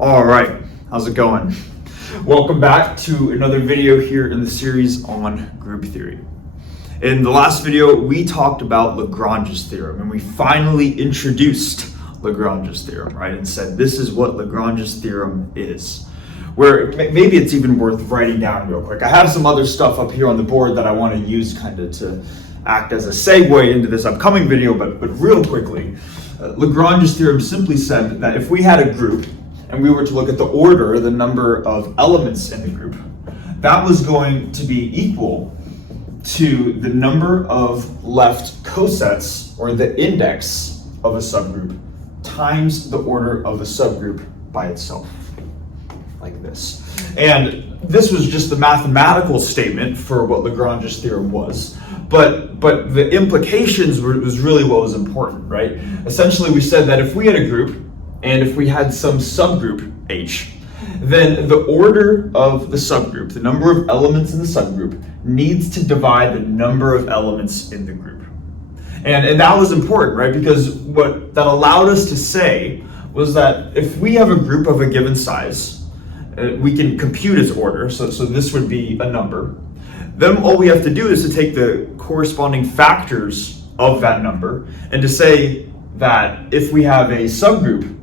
All right, how's it going? Welcome back to another video here in the series on group theory. In the last video, we talked about Lagrange's theorem, and we finally introduced Lagrange's theorem, right? And said this is what Lagrange's theorem is. Where maybe it's even worth writing down real quick. I have some other stuff up here on the board that I want to use kind of to act as a segue into this upcoming video, but real quickly, Lagrange's theorem simply said that if we had a group and we were to look at the order, the number of elements in the group, that was going to be equal to the number of left cosets, or the index of a subgroup, times the order of the subgroup by itself, like this. And this was just the mathematical statement for what Lagrange's theorem was, but the implications was really what was important, right? Essentially, we said that if we had a group, and if we had some subgroup H, then the order of the subgroup, the number of elements in the subgroup, needs to divide the number of elements in the group. And that was important, right? Because what that allowed us to say was that if we have a group of a given size, we can compute its order, so this would be a number. Then all we have to do is to take the corresponding factors of that number and to say that if we have a subgroup,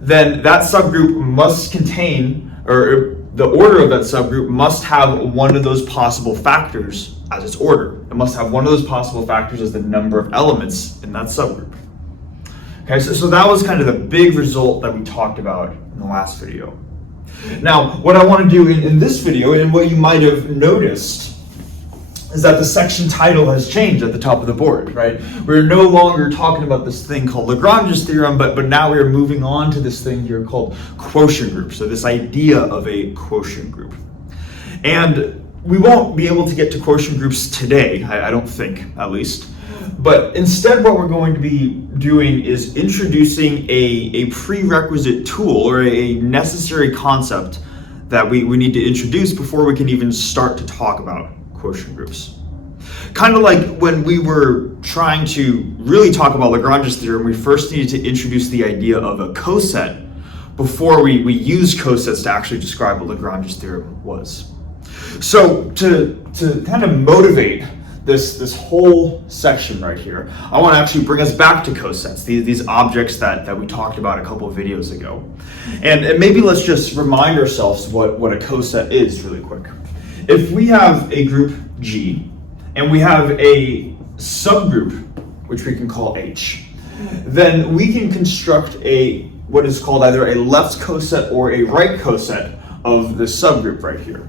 then that subgroup must contain, or the order of that subgroup must have one of those possible factors as its order. It must have one of those possible factors as the number of elements in that subgroup. Okay, so that was kind of the big result that we talked about in the last video. Now, what I want to do in this video, and what you might have noticed, is that the section title has changed at the top of the board, right? We're no longer talking about this thing called Lagrange's theorem, but now we're moving on to this thing here called quotient group. So this idea of a quotient group. And we won't be able to get to quotient groups today, I don't think, at least. But instead what we're going to be doing is introducing a prerequisite tool, or a necessary concept that we need to introduce before we can even start to talk about quotient groups. Kind of like when we were trying to really talk about Lagrange's theorem, we first needed to introduce the idea of a coset before we used cosets to actually describe what Lagrange's theorem was. So to kind of motivate this whole section right here, I want to actually bring us back to cosets, these objects that we talked about a couple of videos ago. And maybe let's just remind ourselves what a coset is really quick. If we have a group G, and we have a subgroup, which we can call H, then we can construct what is called either a left coset or a right coset of the subgroup right here,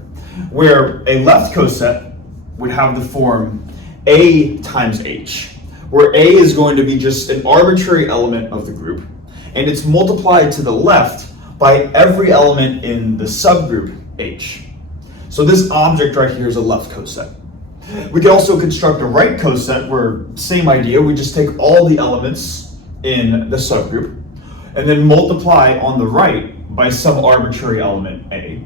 where a left coset would have the form A times H, where A is going to be just an arbitrary element of the group, and it's multiplied to the left by every element in the subgroup H. So this object right here is a left coset. We can also construct a right coset where, same idea, we just take all the elements in the subgroup and then multiply on the right by some arbitrary element A.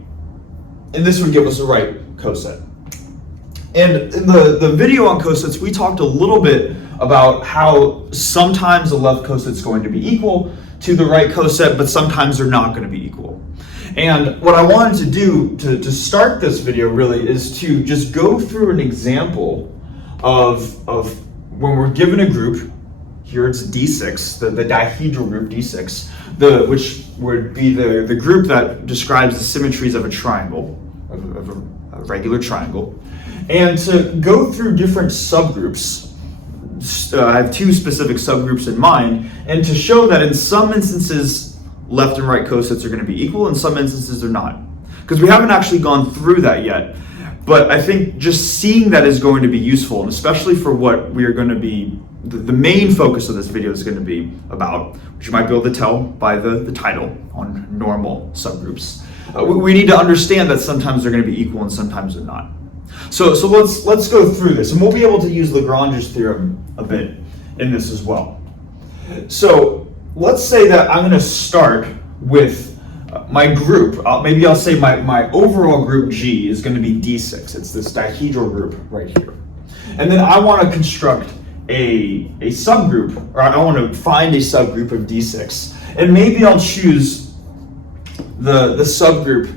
And this would give us a right coset. And in the video on cosets, we talked a little bit about how sometimes the left coset is going to be equal to the right coset, but sometimes they're not going to be equal. And what I wanted to do to start this video really is to just go through an example of when we're given a group. Here it's D6, the dihedral group D6, which would be the group that describes the symmetries of a triangle, of a regular triangle. And to go through different subgroups, I have two specific subgroups in mind, and to show that in some instances left and right cosets are going to be equal, in some instances they're not. Because we haven't actually gone through that yet, but I think just seeing that is going to be useful, and especially for what we are going to be, the main focus of this video is going to be about, which you might be able to tell by the title, on normal subgroups. We need to understand that sometimes they're going to be equal and sometimes they're not. So let's go through this, and we'll be able to use Lagrange's theorem a bit in this as well. So let's say that I'm going to start with my group. Maybe I'll say my overall group G is going to be D6. It's this dihedral group right here. And then I want to construct a subgroup, or I want to find a subgroup of D6. And maybe I'll choose the subgroup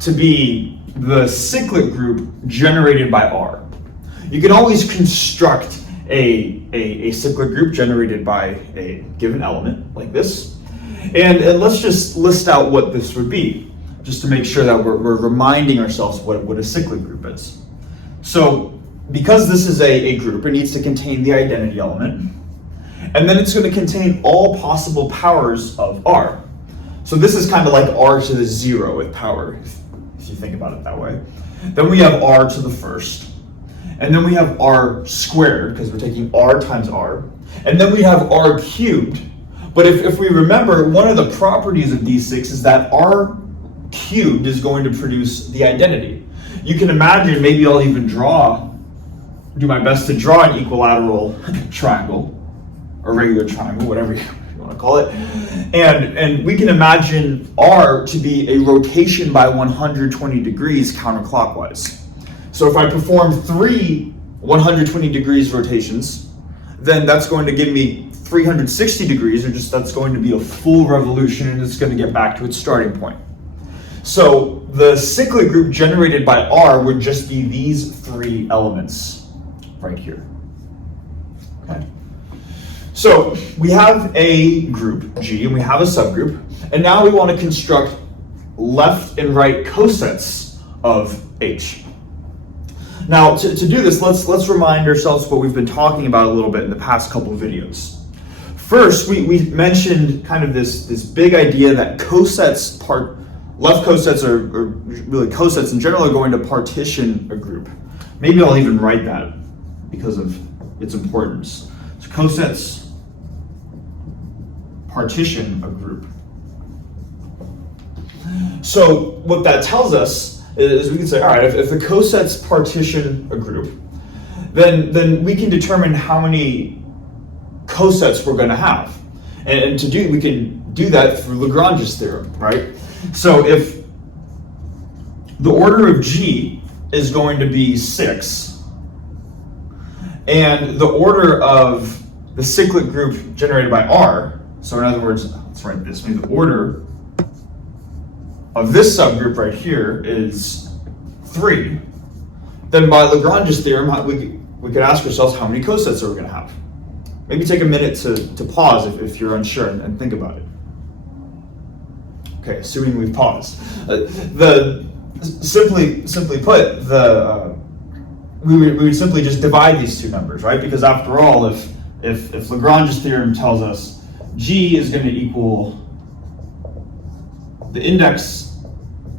to be the cyclic group generated by R. You can always construct a cyclic group generated by a given element like this. And let's just list out what this would be, just to make sure that we're reminding ourselves what a cyclic group is. So because this is a group, it needs to contain the identity element, and then it's going to contain all possible powers of R. So this is kind of like R to the 0 with power, if you think about it that way. Then we have R to the first, and then we have R squared, because we're taking R times R, and then we have R cubed. But if we remember, one of the properties of D6 is that R cubed is going to produce the identity. You can imagine, maybe I'll even do my best to draw an equilateral triangle, or regular triangle, whatever you want to call it. And we can imagine R to be a rotation by 120 degrees counterclockwise. So if I perform 3 120 degrees rotations, then that's going to give me 360 degrees, or just that's going to be a full revolution, and it's going to get back to its starting point. So the cyclic group generated by R would just be these 3 elements right here. Okay. So we have a group, G, and we have a subgroup, and now we want to construct left and right cosets of H. Now, to do this, let's remind ourselves what we've been talking about a little bit in the past couple of videos. First, we mentioned kind of this big idea that left cosets or really cosets in general are going to partition a group. Maybe I'll even write that because of its importance. So cosets partition a group. So what that tells us is we can say, all right, if the cosets partition a group, then we can determine how many cosets we're going to have. And we can do that through Lagrange's theorem, right? So if the order of G is going to be 6, and the order of the cyclic group generated by R, so in other words, let's write this, maybe the order of this subgroup right here is 3, then by Lagrange's theorem, we could ask ourselves, how many cosets are we going to have? Maybe take a minute to pause if you're unsure and think about it. Okay, assuming we've paused. Simply put, we would simply just divide these two numbers, right? Because after all, if Lagrange's theorem tells us G is going to equal the index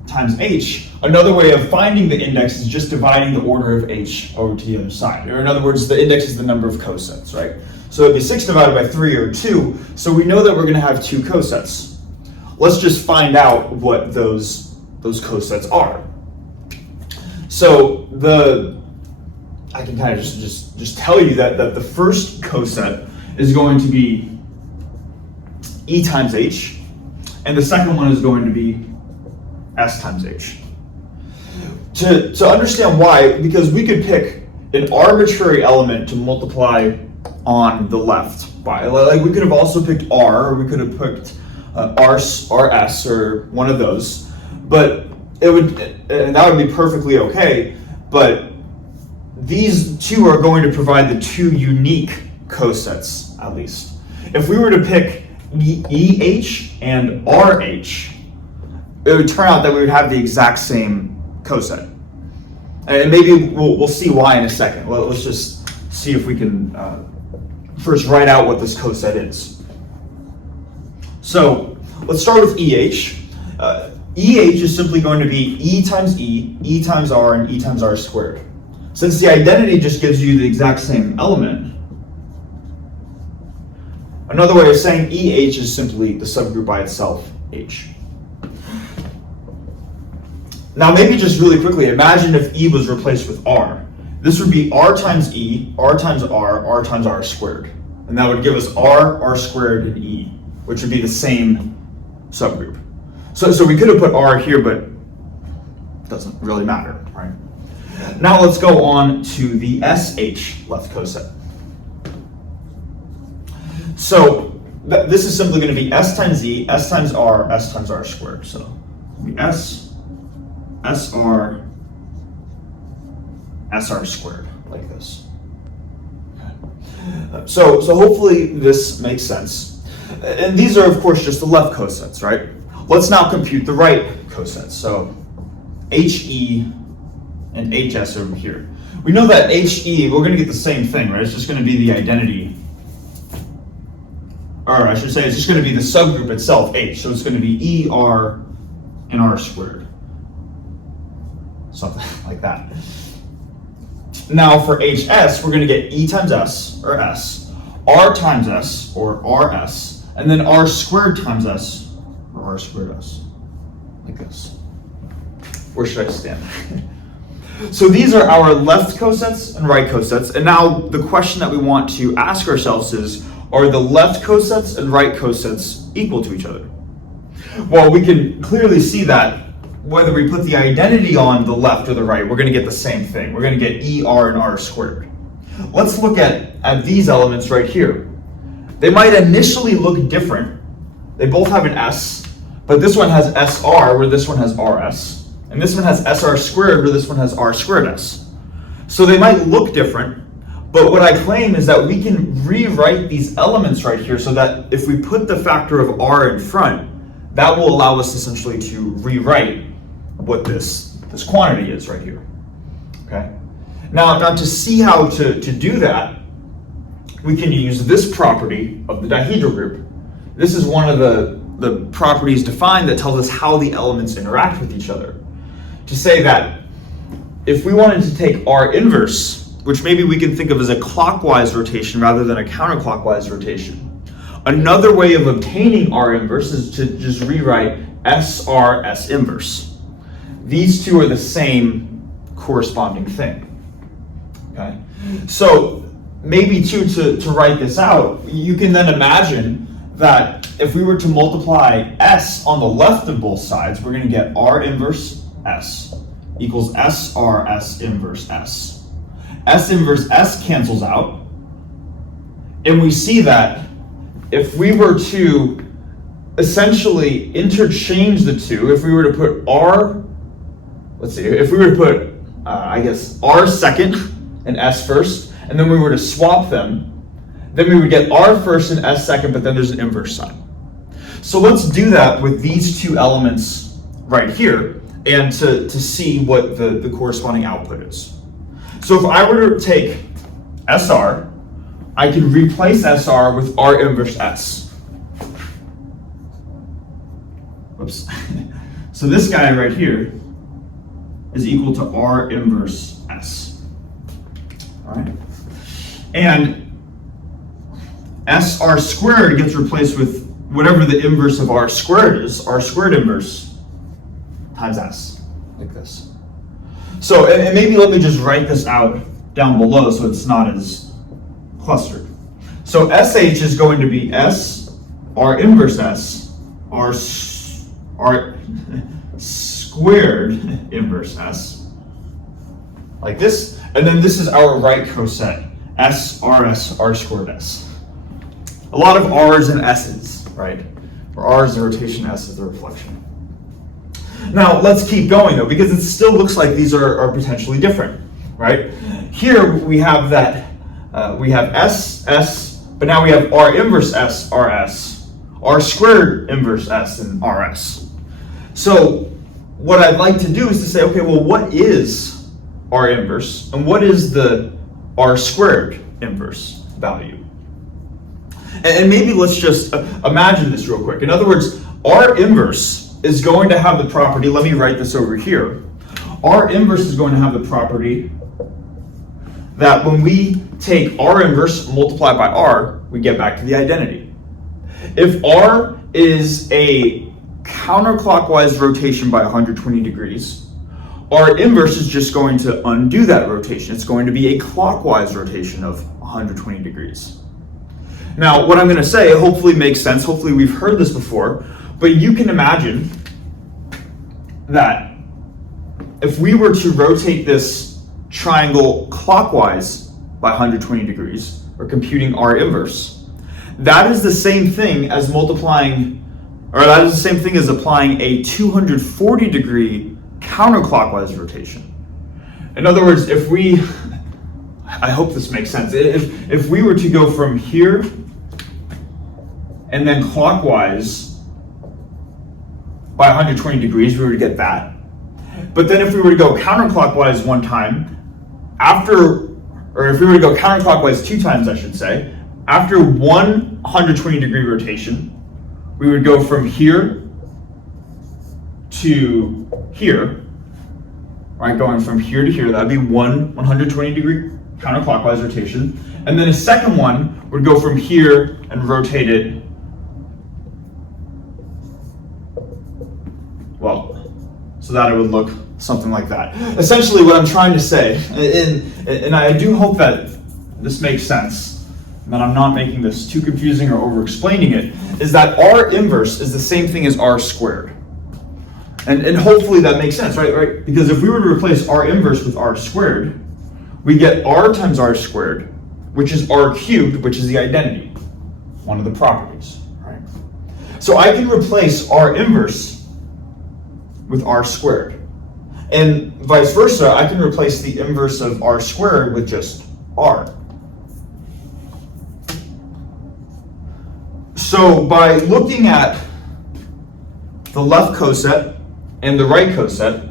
times H, another way of finding the index is just dividing the order of H over to the other side. Or in other words, the index is the number of cosets, right? So it'd be 6 divided by 3 or 2, so we know that we're going to have 2 cosets. Let's just find out what those cosets are. So I can kind of just tell you that the first coset is going to be E times H, and the second one is going to be S times H. To understand why, because we could pick an arbitrary element to multiply on the left by. Like we could have also picked R, or we could have picked RS or one of those, but that would be perfectly okay. But these two are going to provide the 2 unique cosets, at least. If we were to pick EH and RH, it would turn out that we would have the exact same coset. And maybe we'll see why in a second. Let's just see if we can first write out what this coset is. So let's start with EH. EH is simply going to be E times E times R, and E times R squared. Since the identity just gives you the exact same element, another way of saying EH is simply the subgroup by itself, H. Now maybe just really quickly, imagine if E was replaced with R. This would be R times E, R times R times R squared. And that would give us R squared, and E, which would be the same subgroup. So we could have put R here, but it doesn't really matter, right? Now let's go on to the SH left coset. So this is simply going to be S times E, S times R squared. So S, SR, SR squared, like this. Okay. So hopefully this makes sense. And these are, of course, just the left cosets, right? Let's now compute the right cosets. So HE and HS over here. We know that HE, we're going to get the same thing, right? It's just going to be the identity. Or I should say, it's just going to be the subgroup itself, H. So it's going to be ER and R squared. Something like that. Now for HS, we're going to get E times S, or S, R times S, or RS, and then R squared times S, or R squared S, like this. Where should I stand? So these are our left cosets and right cosets, and now the question that we want to ask ourselves is, are the left cosets and right cosets equal to each other? Well, we can clearly see that whether we put the identity on the left or the right, we're going to get the same thing. We're going to get ER and R squared. Let's look at these elements right here. They might initially look different. They both have an S, but this one has SR where this one has RS, and this one has SR squared where this one has R squared S. So they might look different, but what I claim is that we can rewrite these elements right here so that if we put the factor of R in front, that will allow us essentially to rewrite what this quantity is right here. Okay. Now to see how to do that, we can use this property of the dihedral group. This is one of the properties defined that tells us how the elements interact with each other. To say that if we wanted to take R inverse, which maybe we can think of as a clockwise rotation rather than a counterclockwise rotation, another way of obtaining R inverse is to just rewrite SR S inverse. These two are the same corresponding thing. Okay, so maybe too to write this out, you can then imagine that if we were to multiply S on the left of both sides, we're going to get R inverse S equals SR S inverse S. S inverse S cancels out, and we see that if we were to essentially interchange the two, if we were to put R, let's see, if we were to put, I guess, R second and S first, and then we were to swap them, then we would get R first and S second, but then there's an inverse sign. So let's do that with these two elements right here, and to see what the corresponding output is. So if I were to take SR, I can replace SR with R inverse S. Whoops. So this guy right here is equal to R inverse S. All right. And SR squared gets replaced with whatever the inverse of R squared is, R squared inverse times S, like this. So, and maybe let me just write this out down below so it's not as clustered. So SH is going to be S, R inverse S, R squared inverse S, like this. And then this is our right coset, S, RS, R squared S. A lot of R's and S's, right? Where R is the rotation, S is the reflection. Now let's keep going though, because it still looks like these are potentially different, right? Here we have that, we have S, S, but now we have R inverse S, RS, R squared inverse S, and RS. So what I'd like to do is to say, okay, well, what is R inverse, and what is the R squared inverse value? And maybe let's just imagine this real quick. In other words, R inverse is going to have the property, let me write this over here. R inverse is going to have the property that when we take R inverse multiplied by R, we get back to the identity. If R is a counterclockwise rotation by 120 degrees, R inverse is just going to undo that rotation. It's going to be a clockwise rotation of 120 degrees. Now, what I'm going to say hopefully makes sense. Hopefully we've heard this before, but you can imagine that if we were to rotate this triangle clockwise by 120 degrees, or computing R inverse, that is the same thing as multiplying or that is the same thing as applying a 240-degree counterclockwise rotation. In other words, if we, I hope this makes sense, if we were to go from here and then clockwise by 120 degrees, we would get that. But then if we were to go counterclockwise one time, or if we were to go counterclockwise 2 times, I should say, after one 120-degree rotation, we would go from here to here, right? Going from here to here, that'd be one 120-degree counterclockwise rotation. And then a second one would go from here and rotate it, well, so that it would look something like that. Essentially what I'm trying to say, and I do hope that this makes sense, and that I'm not making this too confusing or over-explaining it, is that R inverse is the same thing as R squared. And hopefully that makes sense, right? Because if we were to replace R inverse with R squared, we get R times R squared, which is R cubed, which is the identity, one of the properties, right? So I can replace R inverse with R squared. And vice versa, I can replace the inverse of R squared with just R. So by looking at the left coset and the right coset,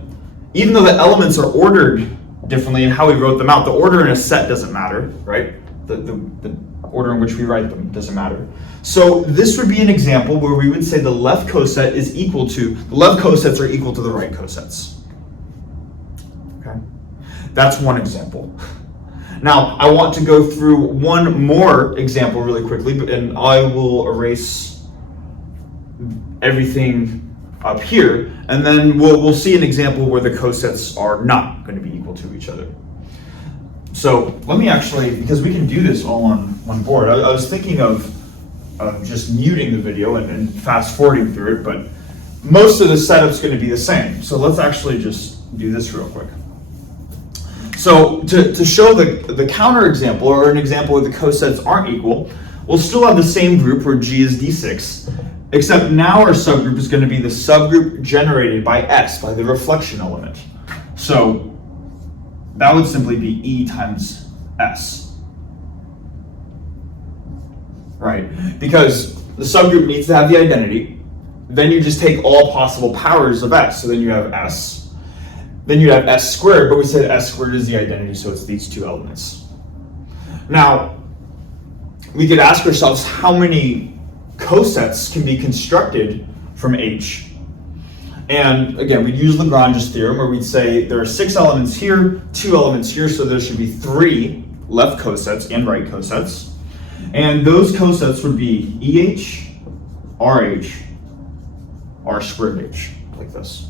even though the elements are ordered differently in how we wrote them out, the order in a set doesn't matter, right? The order in which we write them doesn't matter. So this would be an example where we would say the left coset is equal to, the left cosets are equal to the right cosets. Okay, that's one example. Now, I want to go through one more example really quickly, and I will erase everything up here, and then we'll see an example where the cosets are not going to be equal to each other. So let me actually, because we can do this all on one board, I was thinking of just muting the video and fast forwarding through it, but most of the setup's going to be the same. So let's actually just do this real quick. So to show the counter example, or an example where the cosets aren't equal, we'll still have the same group where G is D6, except now our subgroup is going to be the subgroup generated by S, by the reflection element. So that would simply be E times S, right? Because the subgroup needs to have the identity. Then you just take all possible powers of S. So then you have S. Then you have S squared, but we said S squared is the identity, so it's these two elements. Now, we could ask ourselves how many cosets can be constructed from H. And again, we'd use Lagrange's theorem, where we'd say there are 6 elements here, 2 elements here, so there should be 3 left cosets and right cosets. And those cosets would be EH, RH, R squared H, like this.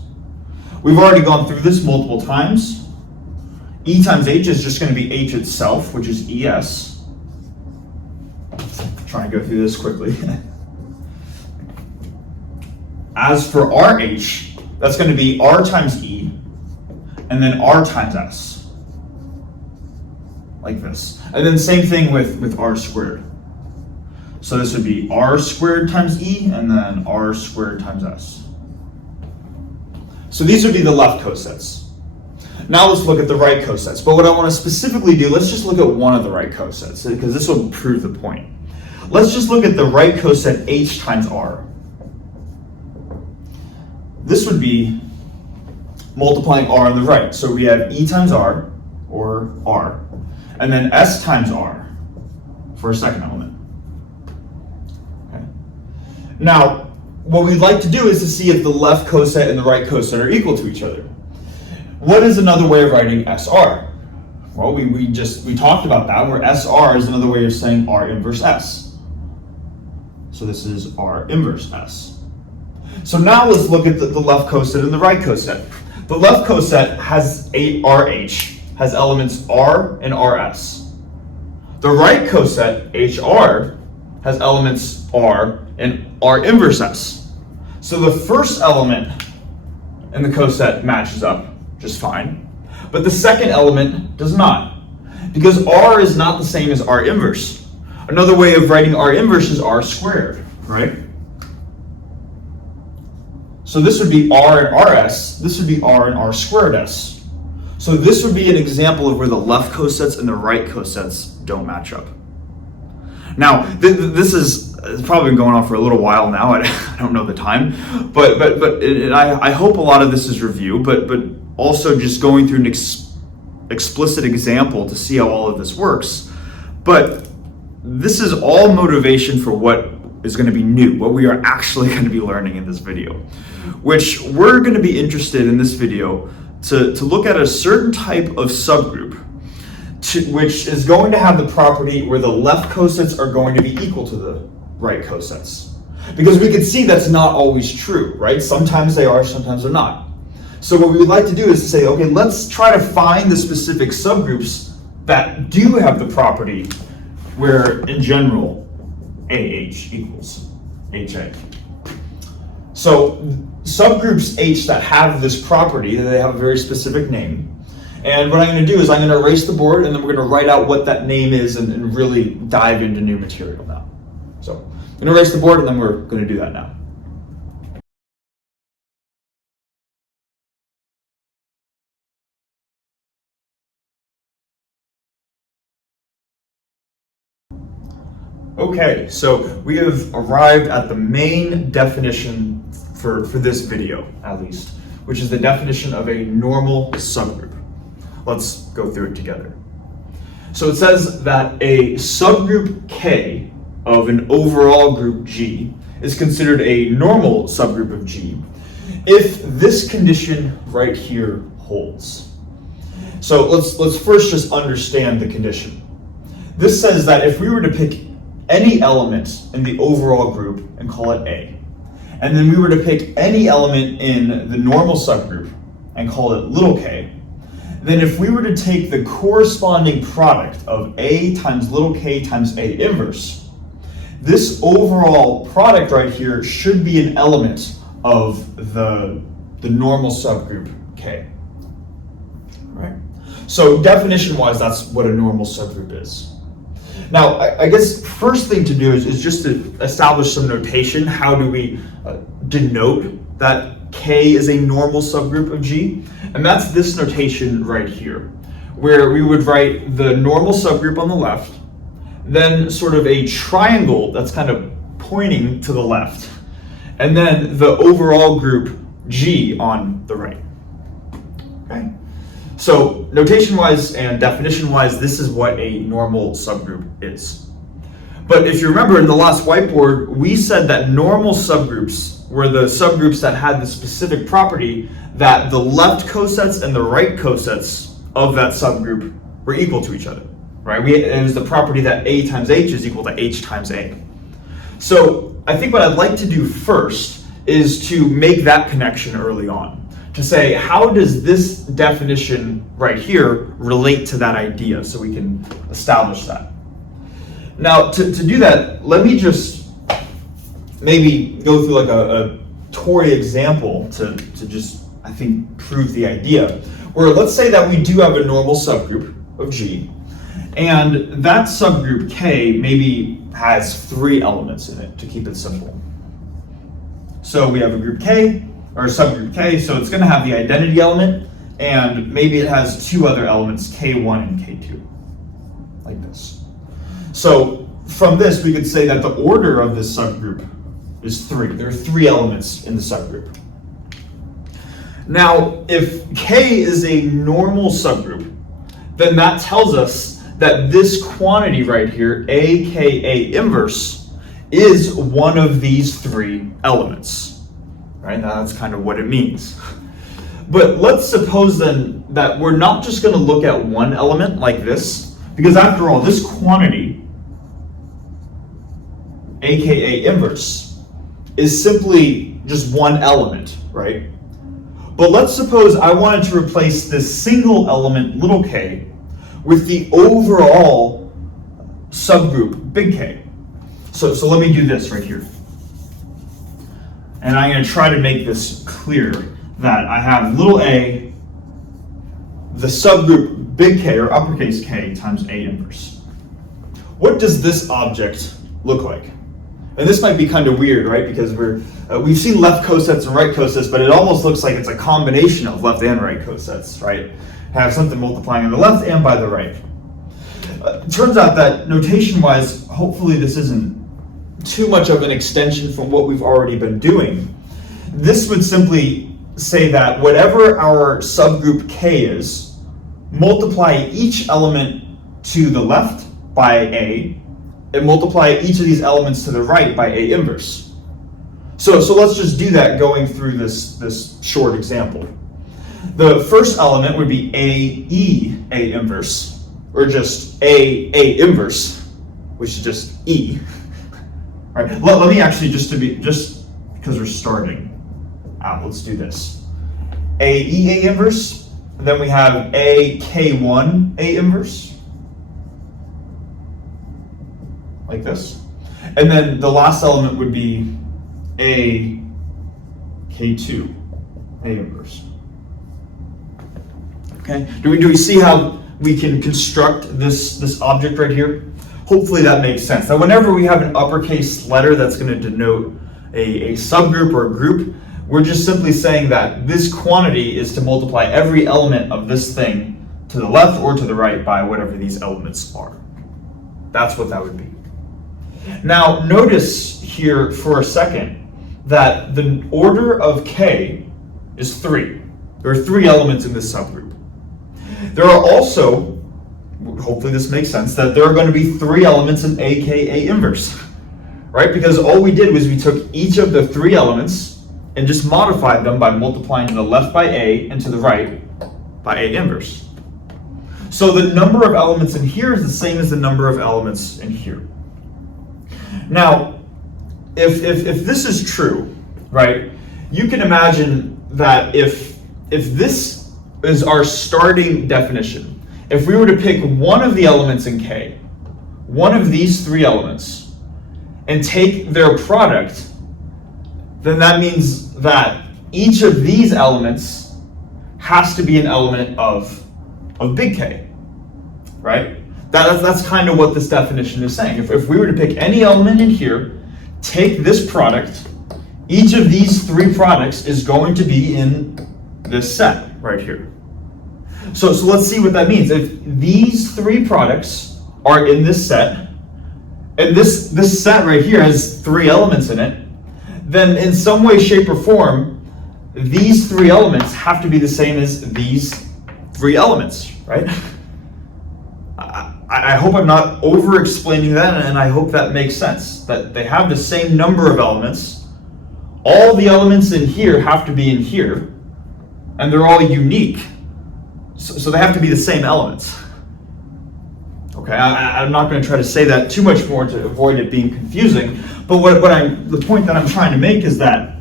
We've already gone through this multiple times. E times H is just going to be H itself, which is ES. Trying to go through this quickly. As for RH, that's going to be R times E, and then R times S, like this. And then same thing with R squared. So this would be R squared times E, and then R squared times S. So these would be the left cosets. Now let's look at the right cosets. But what I want to specifically do, let's just look at one of the right cosets, because this will prove the point. Let's just look at the right coset H times R. This would be multiplying R on the right. So we have E times R, or R, and then S times R for a second element. Okay. Now, what we'd like to do is to see if the left coset and the right coset are equal to each other. What is another way of writing SR? Well, we talked about that, where SR is another way of saying R inverse S. So this is R inverse S. So now let's look at the left coset and the right coset. The left coset has RH, has elements R and RS. The right coset, HR, has elements R and R inverse S. So the first element in the coset matches up just fine, but the second element does not, because R is not the same as R inverse. Another way of writing R inverse is R squared, right? So this would be R and RS, this would be R and R squared S. So this would be an example of where the left cosets and the right cosets don't match up. Now, this is probably been going on for a little while now. I don't know the time, but I hope a lot of this is review, but also just going through an explicit example to see how all of this works. But this is all motivation for what is going to be new, what we are actually going to be learning in this video, which we're going to be interested in this video to look at a certain type of subgroup, which is going to have the property where the left cosets are going to be equal to the right cosets. Because we can see that's not always true, right? Sometimes they are, sometimes they're not. So what we would like to do is to say, okay, let's try to find the specific subgroups that do have the property where, in general, AH equals HA. So subgroups H that have this property, they have a very specific name. And what I'm going to do is I'm going to erase the board, and then we're going to write out what that name is and really dive into new material now. So I'm going to erase the board, and then we're going to do that now. Okay, so we have arrived at the main definition for this video, at least, which is the definition of a normal subgroup. Let's go through it together. So it says that a subgroup K of an overall group G is considered a normal subgroup of G if this condition right here holds. So let's first just understand the condition. This says that if we were to pick any element in the overall group and call it A, and then we were to pick any element in the normal subgroup and call it little k, then if we were to take the corresponding product of A times little k times A inverse, this overall product right here should be an element of the normal subgroup K. Right? So definition-wise, that's what a normal subgroup is. Now, I guess first thing to do is just to establish some notation. How do we denote that K is a normal subgroup of G? And that's this notation right here, where we would write the normal subgroup on the left, then sort of a triangle that's kind of pointing to the left, and then the overall group G on the right. Okay? So notation-wise and definition-wise, this is what a normal subgroup is. But if you remember in the last whiteboard, we said that normal subgroups were the subgroups that had the specific property that the left cosets and the right cosets of that subgroup were equal to each other, right? It was the property that A times H is equal to H times A. So I think what I'd like to do first is to make that connection early on, to say, how does this definition right here relate to that idea, so we can establish that. Now, to do that, let me just maybe go through like a toy example to just, I think, prove the idea. Where let's say that we do have a normal subgroup of G, and that subgroup K maybe has 3 elements in it, to keep it simple. So we have a group K, or a subgroup K, so it's going to have the identity element, and maybe it has 2 other elements, K1 and K2, like this. So from this, we could say that the order of this subgroup is 3. There are 3 elements in the subgroup. Now, if K is a normal subgroup, then that tells us that this quantity right here, aka inverse, is one of these 3 elements. Right? Now that's kind of what it means. But let's suppose then that we're not just going to look at one element like this, because after all, this quantity, aka inverse, is simply just one element, right? But let's suppose I wanted to replace this single element, little k, with the overall subgroup, big K. So let me do this right here. And I'm going to try to make this clear that I have little a, the subgroup big K or uppercase K times A inverse. What does this object look like? And this might be kind of weird, right? Because we've seen left cosets and right cosets, but it almost looks like it's a combination of left and right cosets, right? Have something multiplying on the left and by the right. It turns out that notation-wise, hopefully this isn't too much of an extension from what we've already been doing. This would simply say that whatever our subgroup K is, multiply each element to the left by A, and multiply each of these elements to the right by A inverse. So let's just do that going through this short example. The first element would be A inverse, or just A inverse, which is just E. All right, let me actually, just because we're starting out, let's do this. A inverse, then we have K1 A inverse, like this. And then the last element would be K2 A inverse. Okay, do we see how we can construct this object right here? Hopefully that makes sense. Now whenever we have an uppercase letter that's going to denote a subgroup or a group, we're just simply saying that this quantity is to multiply every element of this thing to the left or to the right by whatever these elements are. That's what that would be. Now notice here for a second that the order of K is 3. There are 3 elements in this subgroup. There are also, hopefully this makes sense, that there are going to be 3 elements in A inverse, right? Because all we did was we took each of the 3 elements and just modified them by multiplying to the left by A and to the right by A inverse. So the number of elements in here is the same as the number of elements in here. Now, if this is true, right, you can imagine that if this is our starting definition, if we were to pick one of the elements in K, one of these 3 elements, and take their product, then that means that each of these elements has to be an element of big K, right? That's kind of what this definition is saying. If we were to pick any element in here, take this product, each of these 3 products is going to be in this set right here. So let's see what that means. If these 3 products are in this set, and this set right here has 3 elements in it, then in some way, shape, or form, these 3 elements have to be the same as these 3 elements, right? I hope I'm not over-explaining that, and I hope that makes sense, that they have the same number of elements. All the elements in here have to be in here, and they're all unique. So they have to be the same elements. Okay, I'm not going to try to say that too much more to avoid it being confusing, but the point that I'm trying to make is that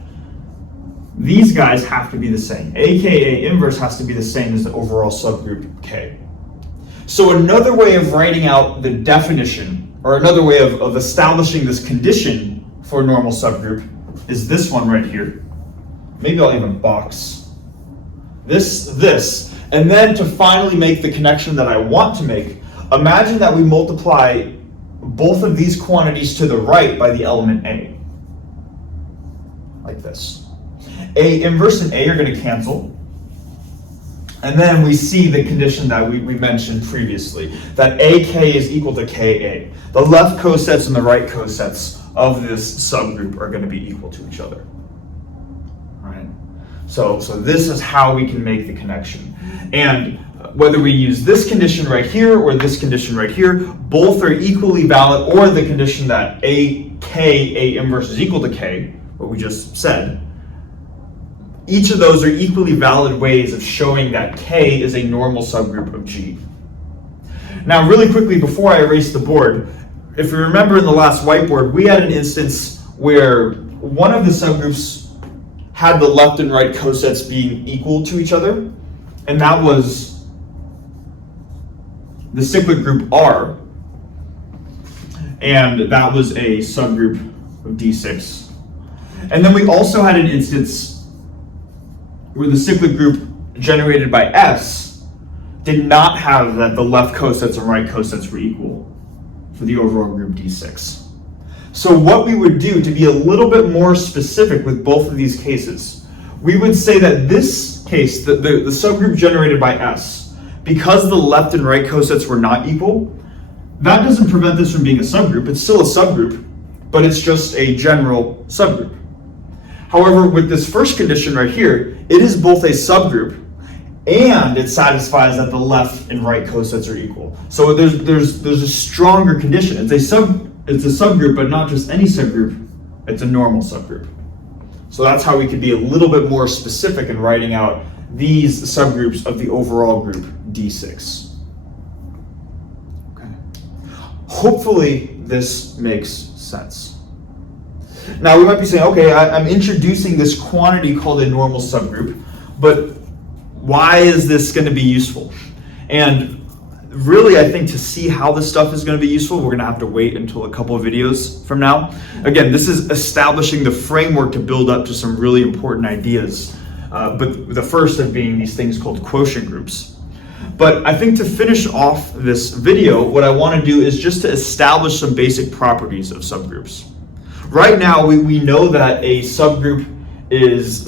these guys have to be the same. AKA inverse has to be the same as the overall subgroup K. So another way of writing out the definition, or another way of establishing this condition for a normal subgroup, is this one right here. Maybe I'll even box this, and then to finally make the connection that I want to make, imagine that we multiply both of these quantities to the right by the element A, like this. A inverse and A are going to cancel. And then we see the condition that we mentioned previously, that AK is equal to KA. The left cosets and the right cosets of this subgroup are going to be equal to each other. All right? So this is how we can make the connection. And whether we use this condition right here or this condition right here, both are equally valid, or the condition that A inverse is equal to K, what we just said. Each of those are equally valid ways of showing that K is a normal subgroup of G. Now, really quickly, before I erase the board, if you remember in the last whiteboard, we had an instance where one of the subgroups had the left and right cosets being equal to each other, and that was the cyclic group R, and that was a subgroup of D6. And then we also had an instance where the cyclic group generated by S did not have that the left cosets and right cosets were equal for the overall group D6. So what we would do to be a little bit more specific with both of these cases, we would say that this case, the subgroup generated by S, because the left and right cosets were not equal, that doesn't prevent this from being a subgroup. It's still a subgroup, but it's just a general subgroup. However, with this first condition right here, it is both a subgroup and it satisfies that the left and right cosets are equal. So there's a stronger condition. It's a subgroup, but not just any subgroup. It's a normal subgroup. So that's how we could be a little bit more specific in writing out these subgroups of the overall group D6. Okay. Hopefully this makes sense. Now we might be saying, okay, I'm introducing this quantity called a normal subgroup, but why is this going to be useful? And really, I think to see how this stuff is going to be useful, we're going to have to wait until a couple of videos from now. Again, this is establishing the framework to build up to some really important ideas, but the first of being these things called quotient groups. But I think to finish off this video, what I want to do is just to establish some basic properties of subgroups. Right now, we know that a subgroup is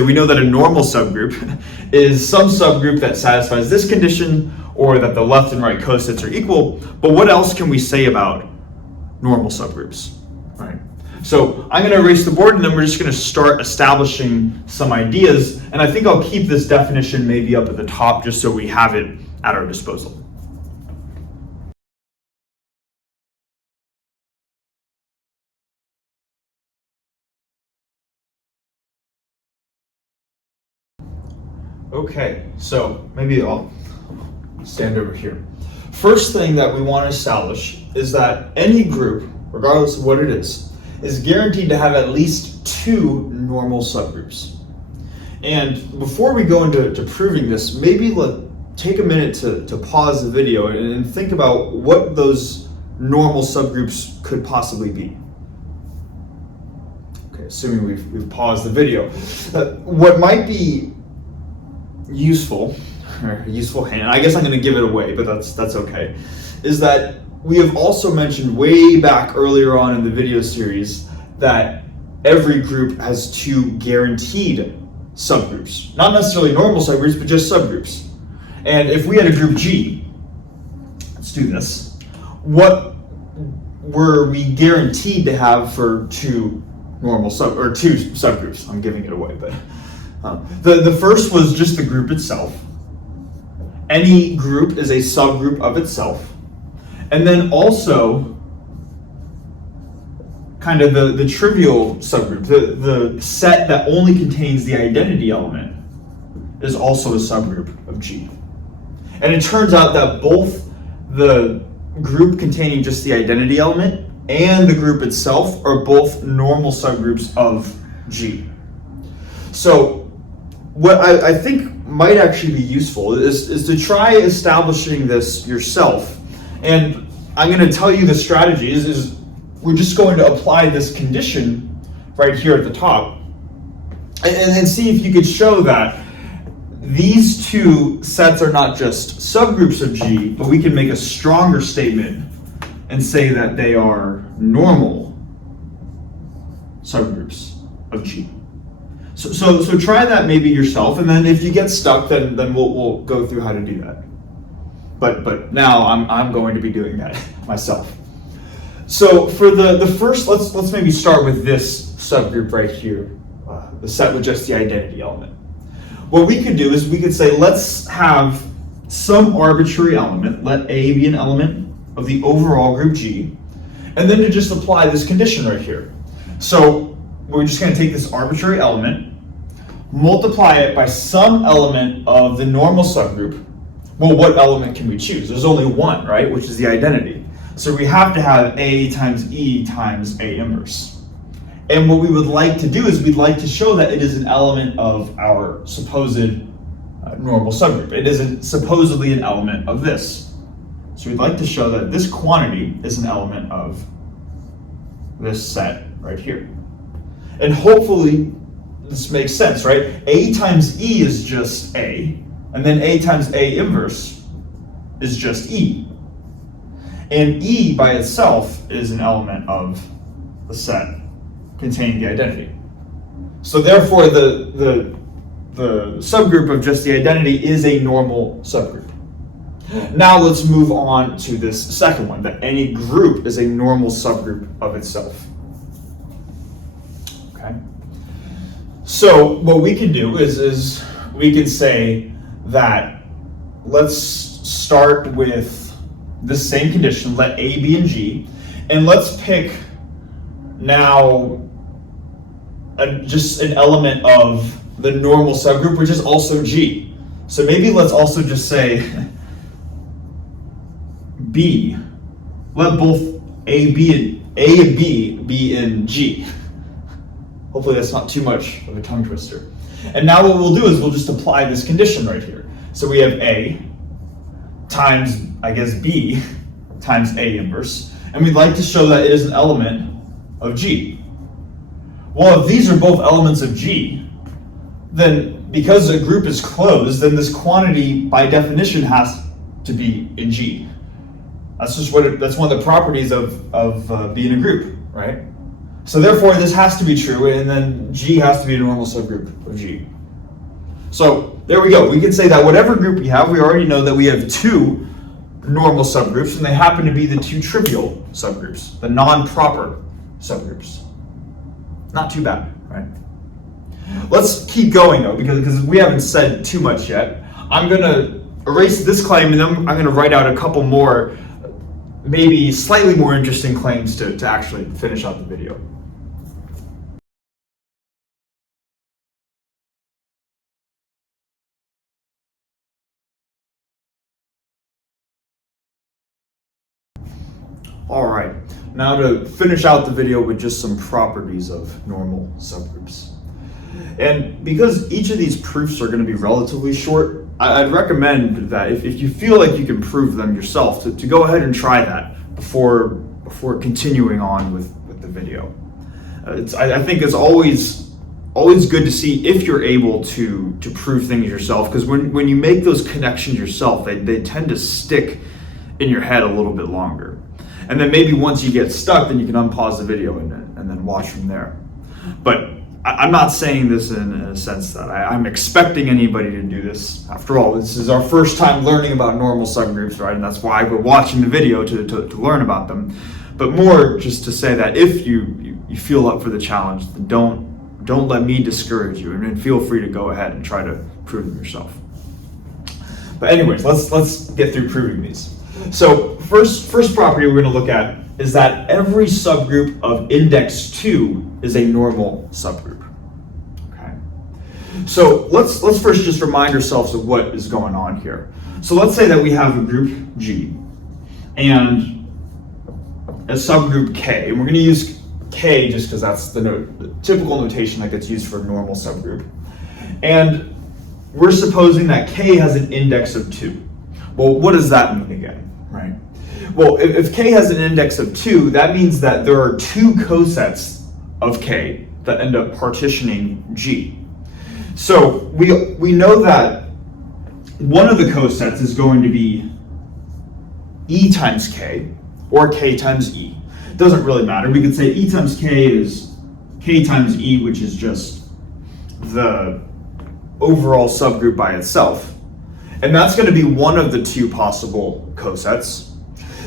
we know that a normal subgroup is some subgroup that satisfies this condition, or that the left and right cosets are equal. But what else can we say about normal subgroups? Right. So I'm going to erase the board, and then we're just going to start establishing some ideas. And I think I'll keep this definition maybe up at the top just so we have it at our disposal. Okay, so maybe I'll stand over here. First thing that we want to establish is that any group, regardless of what it is guaranteed to have at least two normal subgroups. And before we go into proving this, maybe take a minute to pause the video and think about what those normal subgroups could possibly be. Okay, assuming we've paused the video. What might be useful hint, I guess I'm going to give it away, but that's okay, is that we have also mentioned way back earlier on in the video series that every group has two guaranteed subgroups. Not necessarily normal subgroups, but just subgroups. And if we had a group G, let's do this, what were we guaranteed to have for two subgroups? I'm giving it away, but the first was just the group itself. Any group is a subgroup of itself. And then also kind of the trivial subgroup, the set that only contains the identity element, is also a subgroup of G. And it turns out that both the group containing just the identity element and the group itself are both normal subgroups of G. So what I think might actually be useful is to try establishing this yourself. And I'm going to tell you the strategy is we're just going to apply this condition right here at the top and see if you could show that these two sets are not just subgroups of G, but we can make a stronger statement and say that they are normal subgroups of G. So try that maybe yourself, and then if you get stuck, then we'll go through how to do that. But now I'm going to be doing that myself. So for the first, let's maybe start with this subgroup right here, the set with just the identity element. What we could do is we could say, let's have some arbitrary element, let A be an element of the overall group G, and then to just apply this condition right here. So we're just going to take this arbitrary element, multiply it by some element of the normal subgroup. Well, what element can we choose? There's only one, right? Which is the identity. So we have to have A times E times A inverse. And what we would like to do is we'd like to show that it is an element of our supposed normal subgroup. It isn't supposedly an element of this. So we'd like to show that this quantity is an element of this set right here. And hopefully this makes sense, right? A times E is just A, and then A times A inverse is just E. And E by itself is an element of the set containing the identity. So therefore, the subgroup of just the identity is a normal subgroup. Now let's move on to this second one, that any group is a normal subgroup of itself. Okay. So what we can do is we can say that let's start with the same condition, let A be in G, and let's pick now just an element of the normal subgroup, which is also G. So maybe let's also just say B. Let both A and B be in G. Hopefully that's not too much of a tongue twister. And now what we'll do is we'll just apply this condition right here. So we have A times, I guess, B times A inverse. And we'd like to show that it is an element of G. Well, if these are both elements of G, then because a group is closed, then this quantity by definition has to be in G. That's just that's one of the properties of being a group, right? So therefore this has to be true, and then G has to be a normal subgroup of G. So there we go. We can say that whatever group we have, we already know that we have two normal subgroups, and they happen to be the two trivial subgroups, the non-proper subgroups. Not too bad, right? Let's keep going though, because we haven't said too much yet. I'm gonna erase this claim, and then I'm gonna write out a couple more, maybe slightly more interesting claims to actually finish out the video. All right, now to finish out the video with just some properties of normal subgroups. And because each of these proofs are going to be relatively short, I'd recommend that if you feel like you can prove them yourself, to go ahead and try that before continuing on with the video. I think it's always good to see if you're able to prove things yourself, because when you make those connections yourself, they tend to stick in your head a little bit longer. And then maybe once you get stuck, then you can unpause the video and then watch from there. But I'm not saying this in a sense that I'm expecting anybody to do this. After all, this is our first time learning about normal subgroups, right? And that's why we're watching the video to learn about them. But more just to say that if you feel up for the challenge, then don't let me discourage you, and feel free to go ahead and try to prove them yourself. But anyways, let's get through proving these. So first property we're going to look at is that every subgroup of index 2 is a normal subgroup. Okay. So let's first just remind ourselves of what is going on here. So let's say that we have a group G and a subgroup K, and we're going to use K just because that's the typical notation that gets used for a normal subgroup. And we're supposing that K has an index of 2. Well, what does that mean again? Right. Well, if K has an index of 2, that means that there are two cosets of K that end up partitioning G. So we know that one of the cosets is going to be E times K, or K times E. It doesn't really matter. We could say E times K is K times E, which is just the overall subgroup by itself. And that's going to be one of the two possible cosets.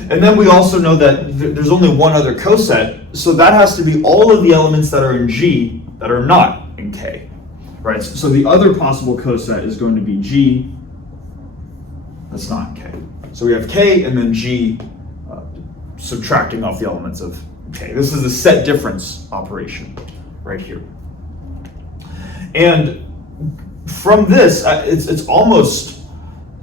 And then we also know that there's only one other coset, so that has to be all of the elements that are in G that are not in K. Right? So the other possible coset is going to be G that's not in K. So we have K and then G subtracting off the elements of K. This is a set difference operation right here. And from this, it's almost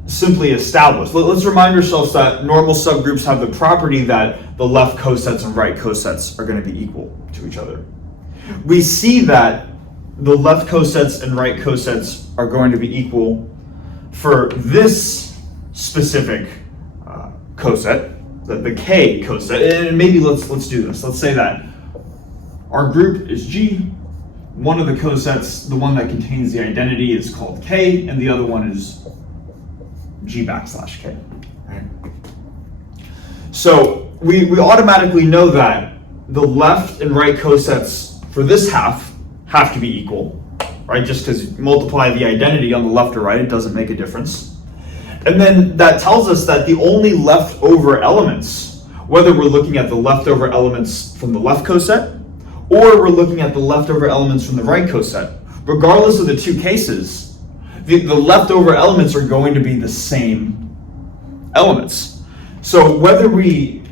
simply established. Let's remind ourselves that normal subgroups have the property that the left cosets and right cosets are going to be equal to each other. We see that the left cosets and right cosets are going to be equal for this specific coset, the K coset. And maybe let's do this. Let's say that our group is G. One of the cosets, the one that contains the identity, is called K, and the other one is G backslash K. Right? So we automatically know that the left and right cosets for this half have to be equal, right? Just because you multiply the identity on the left or right, it doesn't make a difference. And then that tells us that the only leftover elements, whether we're looking at the leftover elements from the left coset, or we're looking at the leftover elements from the right coset, regardless of the two cases, the leftover elements are going to be the same elements. So whether we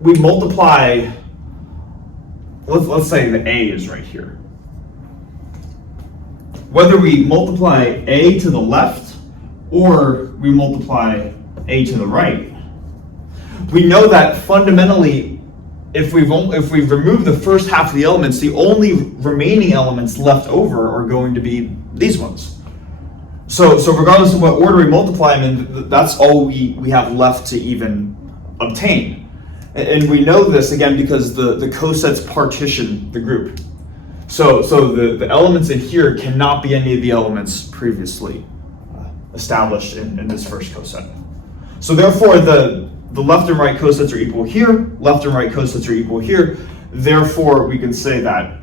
multiply, let's say the A is right here. Whether we multiply A to the left or we multiply A to the right, we know that fundamentally, if we've removed the first half of the elements, the only remaining elements left over are going to be these ones. So regardless of what order we multiply them in, that's all we have left to even obtain. And we know this again because the cosets partition the group. So the elements in here cannot be any of the elements previously established in this first coset. So therefore the left and right cosets are equal here, left and right cosets are equal here. Therefore we can say that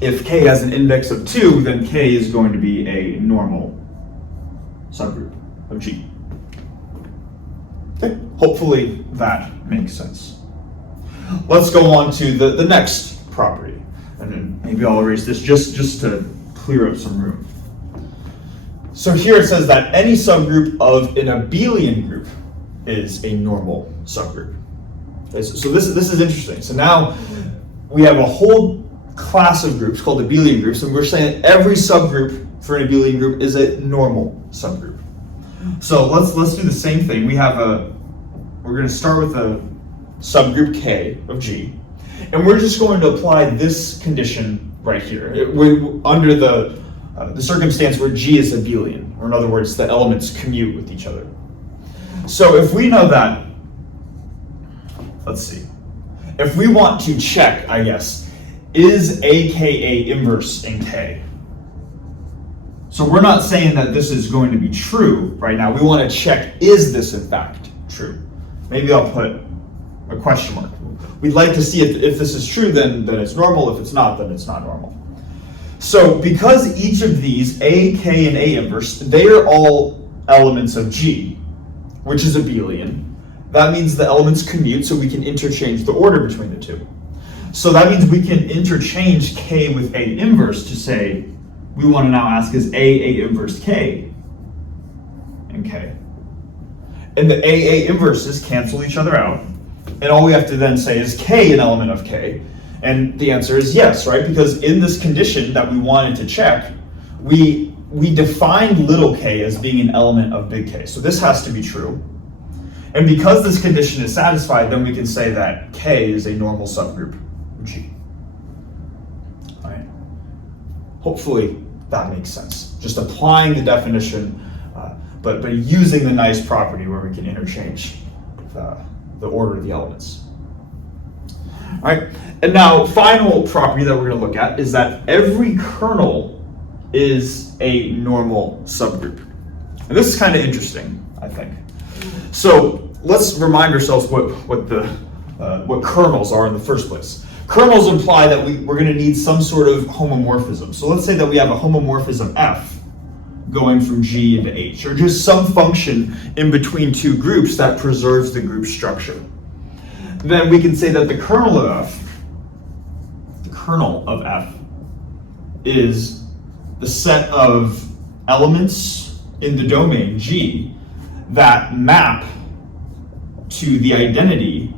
if K has an index of 2, then K is going to be a normal subgroup of G. Okay, hopefully that makes sense. Let's go on to the next property. And then maybe I'll erase this just to clear up some room. So here it says that any subgroup of an abelian group is a normal subgroup. Okay, so this is interesting. So now we have a whole class of groups called abelian groups, and we're saying every subgroup for an abelian group is a normal subgroup. So let's do the same thing. We're going to start with a subgroup K of G, and we're just going to apply this condition right here. Under the circumstance where G is abelian, or in other words, the elements commute with each other. So if we know that, let's see, if we want to check, I guess, is AKA inverse in K? So we're not saying that this is going to be true right now. We want to check, is this in fact true? Maybe I'll put a question mark. We'd like to see if this is true, then it's normal. If it's not, then it's not normal. So because each of these, A, K, and A inverse, they are all elements of G, which is abelian, that means the elements commute, so we can interchange the order between the two. So that means we can interchange K with A inverse to say, we want to now ask, is A inverse K and K? And the A inverses cancel each other out. And all we have to then say is K an element of K? And the answer is yes, right? Because in this condition that we wanted to check, we defined little k as being an element of big K. So this has to be true. And because this condition is satisfied, then we can say that K is a normal subgroup of G. All right. Hopefully that makes sense. Just applying the definition, but using the nice property where we can interchange the order of the elements. All right. And now, final property that we're going to look at is that every kernel is a normal subgroup. And this is kind of interesting, I think. So let's remind ourselves what kernels are in the first place. Kernels imply that we're going to need some sort of homomorphism. So let's say that we have a homomorphism F going from G into H, or just some function in between two groups that preserves the group structure. Then we can say that the kernel of F is the set of elements in the domain G that map to the identity.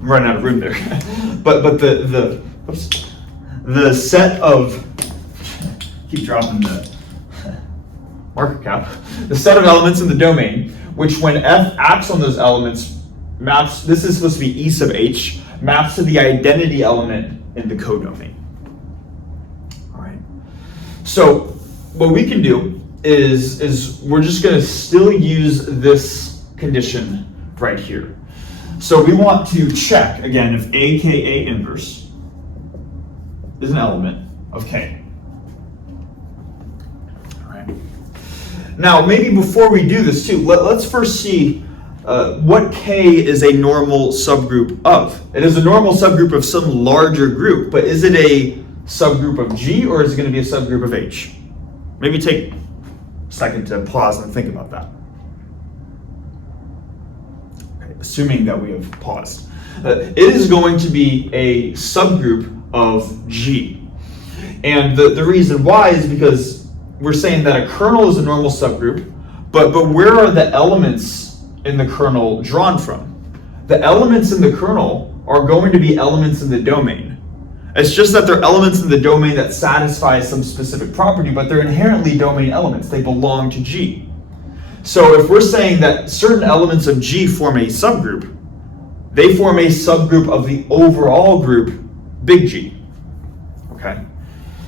I'm running out of room there. but the set of, keep dropping the marker cap, the set of elements in the domain, which when F acts on those elements, maps, this is supposed to be E sub H, maps to the identity element in the codomain. All right. So what we can do is we're just going to still use this condition right here. So we want to check, again, if AKA inverse is an element of K. All right. Now, maybe before we do this too, let's first see what K is a normal subgroup of. It is a normal subgroup of some larger group, but is it a subgroup of G or is it going to be a subgroup of H? Maybe take a second to pause and think about that. Okay, assuming that we have paused. It is going to be a subgroup of G. And the reason why is because we're saying that a kernel is a normal subgroup, but where are the elements in the kernel drawn from? The elements in the kernel are going to be elements in the domain. It's just that they're elements in the domain that satisfy some specific property, but they're inherently domain elements. They belong to G. So if we're saying that certain elements of G form a subgroup, they form a subgroup of the overall group, big G. Okay?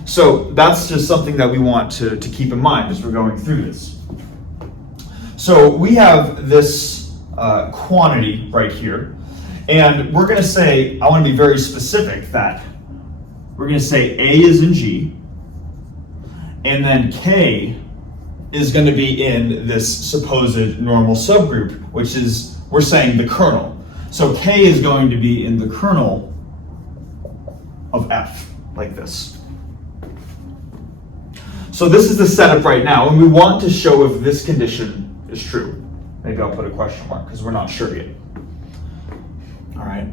So that's just something that we want to keep in mind as we're going through this. So we have this quantity right here, and we're going to say, I want to be very specific, that we're going to say A is in G, and then K is going to be in this supposed normal subgroup, which is, we're saying, the kernel. So K is going to be in the kernel of F, like this. So this is the setup right now, and we want to show if this condition is true. Maybe I'll put a question mark because we're not sure yet. All right.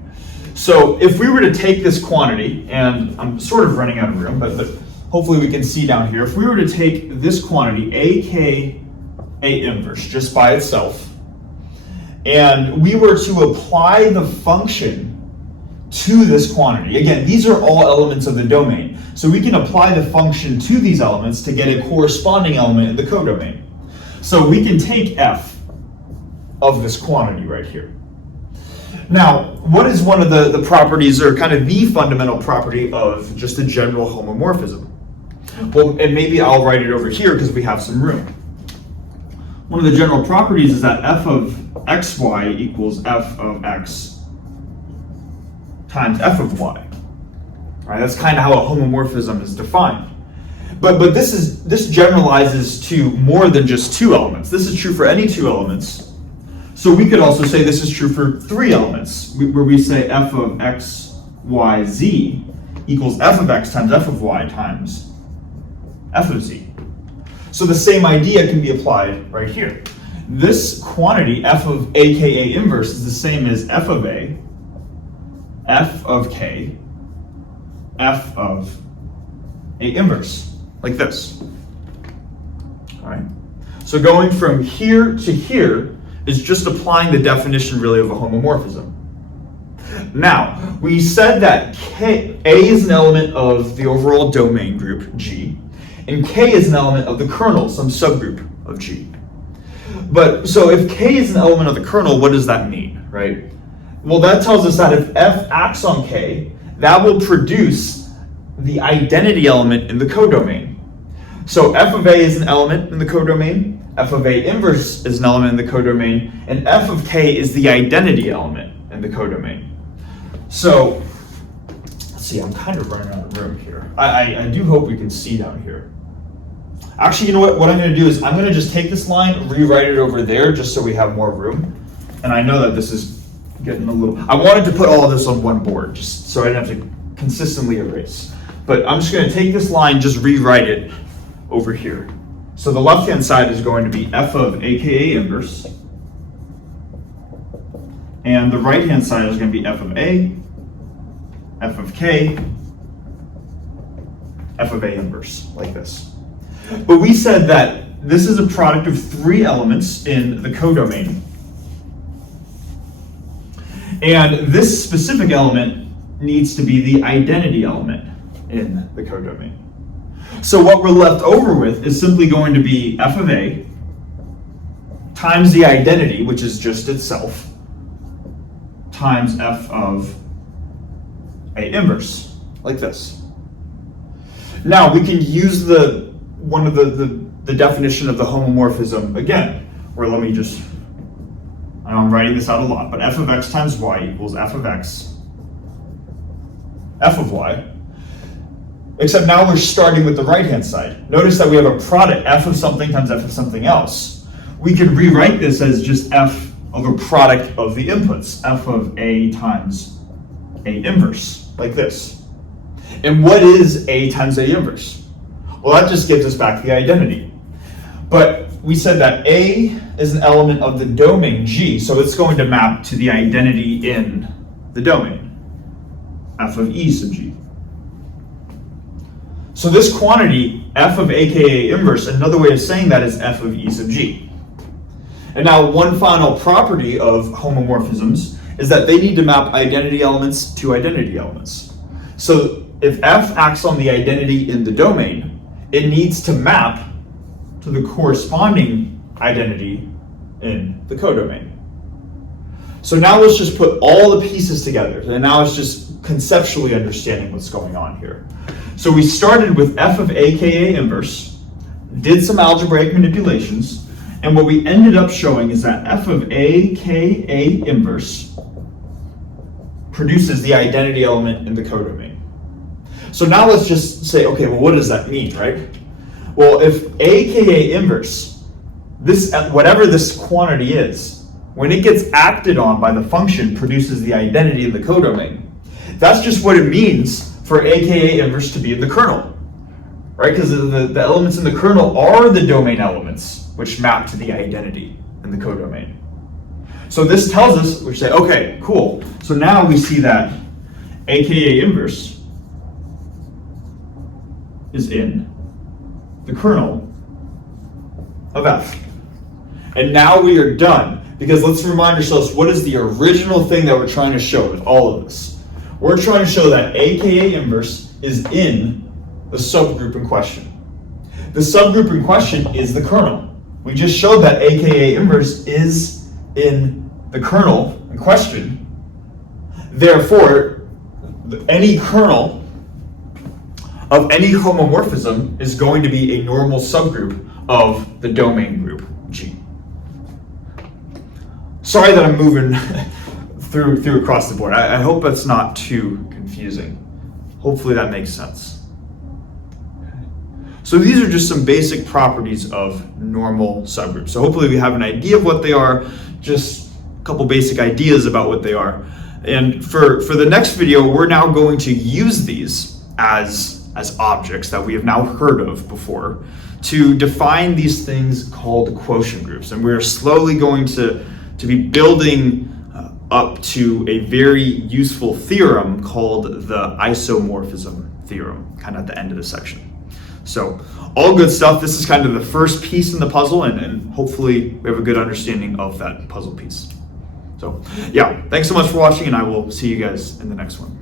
So if we were to take this quantity, and I'm sort of running out of room, but hopefully we can see down here. If we were to take this quantity, AK A inverse, just by itself, and we were to apply the function to this quantity. Again, these are all elements of the domain. So we can apply the function to these elements to get a corresponding element in the codomain. So we can take F of this quantity right here. Now, what is one of the properties, or kind of the fundamental property of just a general homomorphism? Well, and maybe I'll write it over here because we have some room. One of the general properties is that F of xy equals F of x times F of y. All right, that's kind of how a homomorphism is defined. But this generalizes to more than just two elements. This is true for any two elements. So we could also say this is true for three elements, where we say F of x, y, z equals F of x times F of y times F of z. So the same idea can be applied right here. This quantity, F of aka inverse, is the same as F of A, F of K, F of A inverse, like this. All right. So going from here to here is just applying the definition really of a homomorphism. Now, we said that A is an element of the overall domain group, G, and K is an element of the kernel, some subgroup of G. But so if K is an element of the kernel, what does that mean, right? Well, that tells us that if F acts on K, that will produce the identity element in the codomain. So F of A is an element in the codomain, F of A inverse is an element in the codomain, and F of K is the identity element in the codomain. So, let's see, I'm kind of running out of room here. I do hope we can see down here. Actually, you know what? What I'm going to do is I'm going to just take this line, rewrite it over there, just so we have more room. And I know that this is getting a little... I wanted to put all of this on one board, just so I didn't have to consistently erase. But I'm just going to take this line, just rewrite it over here. So the left-hand side is going to be F of aka inverse. And the right-hand side is going to be F of A, F of K, F of A inverse, like this. But we said that this is a product of three elements in the codomain. And this specific element needs to be the identity element in the codomain. So what we're left over with is simply going to be F of A times the identity, which is just itself, times F of A inverse, like this. Now we can use the definition of the homomorphism again, where let me just, I know I'm writing this out a lot, but F of x times y equals F of x, F of y. except now we're starting with the right-hand side. Notice that we have a product, f of something times f of something else. We can rewrite this as just f of a product of the inputs, f of a times a inverse, like this. And what is a times a inverse? Well, that just gives us back the identity. But we said that a is an element of the domain G, so it's going to map to the identity in the domain, f of e sub g. So this quantity, f of aka inverse, another way of saying that is f of e sub g. And now one final property of homomorphisms is that they need to map identity elements to identity elements. So if f acts on the identity in the domain, it needs to map to the corresponding identity in the codomain. So now let's just put all the pieces together, and now it's just conceptually understanding what's going on here. So we started with f of aka inverse, did some algebraic manipulations, and what we ended up showing is that f of aka inverse produces the identity element in the codomain. So now let's just say, okay, well, what does that mean, right? Well, if aka inverse, this whatever this quantity is, when it gets acted on by the function, produces the identity in the codomain. That's just what it means for aka inverse to be in the kernel, right? Because the elements in the kernel are the domain elements, which map to the identity in the codomain. So this tells us, we say, okay, cool. So now we see that aka inverse is in the kernel of f. And now we are done, because let's remind ourselves, what is the original thing that we're trying to show with all of this? We're trying to show that aka inverse is in the subgroup in question. The subgroup in question is the kernel. We just showed that aka inverse is in the kernel in question. Therefore, any kernel of any homomorphism is going to be a normal subgroup of the domain group G. Sorry that I'm moving through across the board. I hope that's not too confusing. Hopefully that makes sense. So these are just some basic properties of normal subgroups. So hopefully we have an idea of what they are, just a couple basic ideas about what they are. And for the next video, we're now going to use these as objects that we have now heard of before to define these things called quotient groups. And we're slowly going to be building up to a very useful theorem called the isomorphism theorem, kind of at the end of the section. So all good stuff. This is kind of the first piece in the puzzle, and hopefully we have a good understanding of that puzzle piece. So yeah, thanks so much for watching, and I will see you guys in the next one.